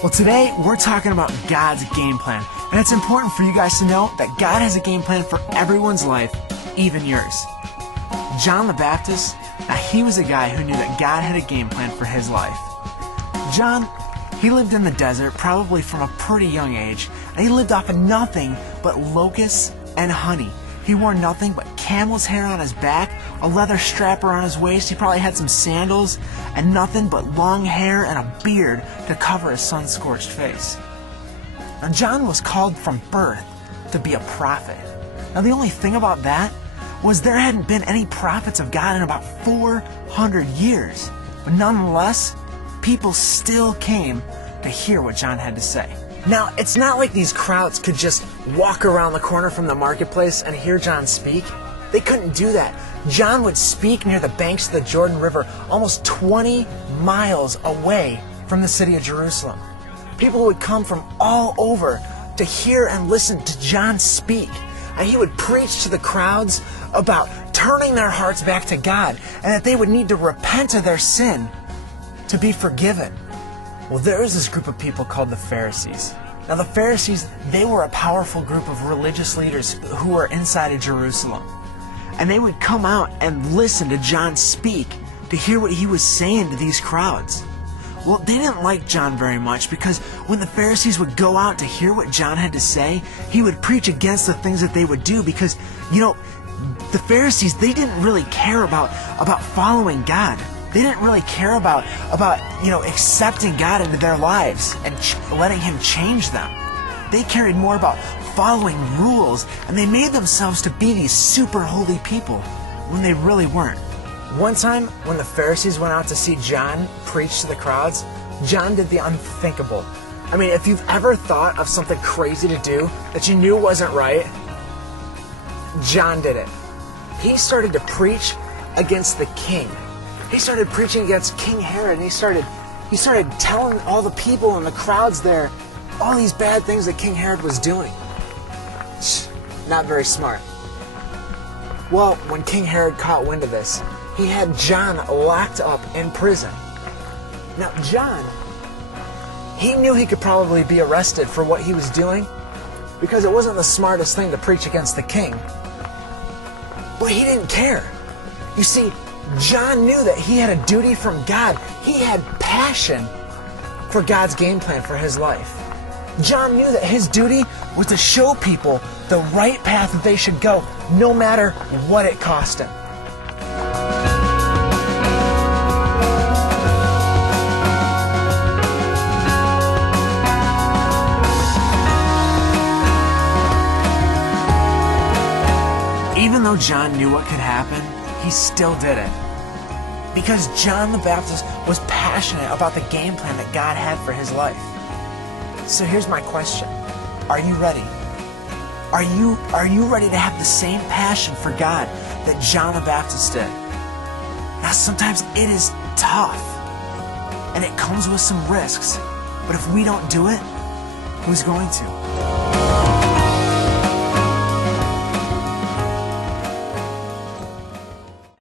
Well, today we're talking about God's game plan, and it's important for you guys to know that God has a game plan for everyone's life, even yours. John the Baptist, he was a guy who knew that God had a game plan for his life. John, he lived in the desert probably from a pretty young age, and he lived off of nothing but locusts and honey. He wore nothing but camel's hair on his back, a leather strap around his waist. He probably had some sandals and nothing but long hair and a beard to cover his sun-scorched face. Now, John was called from birth to be a prophet. Now, the only thing about that was there hadn't been any prophets of God in about 400 years. But nonetheless, people still came to hear what John had to say. Now, it's not like these crowds could just walk around the corner from the marketplace and hear John speak. They couldn't do that. John would speak near the banks of the Jordan River, almost 20 miles away from the city of Jerusalem. People would come from all over to hear and listen to John speak. And he would preach to the crowds about turning their hearts back to God and that they would need to repent of their sin to be forgiven. Well, there was this group of people called the Pharisees. Now, the Pharisees, they were a powerful group of religious leaders who were inside of Jerusalem. And they would come out and listen to John speak to hear what he was saying to these crowds. Well, they didn't like John very much because when the Pharisees would go out to hear what John had to say, he would preach against the things that they would do because, the Pharisees, they didn't really care about following God. They didn't really care about accepting God into their lives and letting Him change them. They cared more about following rules, and they made themselves to be these super holy people when they really weren't. One time, when the Pharisees went out to see John preach to the crowds, John did the unthinkable. I mean, if you've ever thought of something crazy to do that you knew wasn't right, John did it. He started to preach against the king. He started preaching against King Herod, and he started telling all the people and the crowds there all these bad things that King Herod was doing. Not very smart. Well, when King Herod caught wind of this, he had John locked up in prison. Now, John, he knew he could probably be arrested for what he was doing because it wasn't the smartest thing to preach against the king. But he didn't care. You see, John knew that he had a duty from God. He had passion for God's game plan for his life. John knew that his duty was to show people the right path that they should go, no matter what it cost him. Even though John knew what could happen, he still did it. Because John the Baptist was passionate about the game plan that God had for his life. So here's my question. Are you ready? Are you ready to have the same passion for God that John the Baptist did? Now, sometimes it is tough, and it comes with some risks. But if we don't do it, who's going to?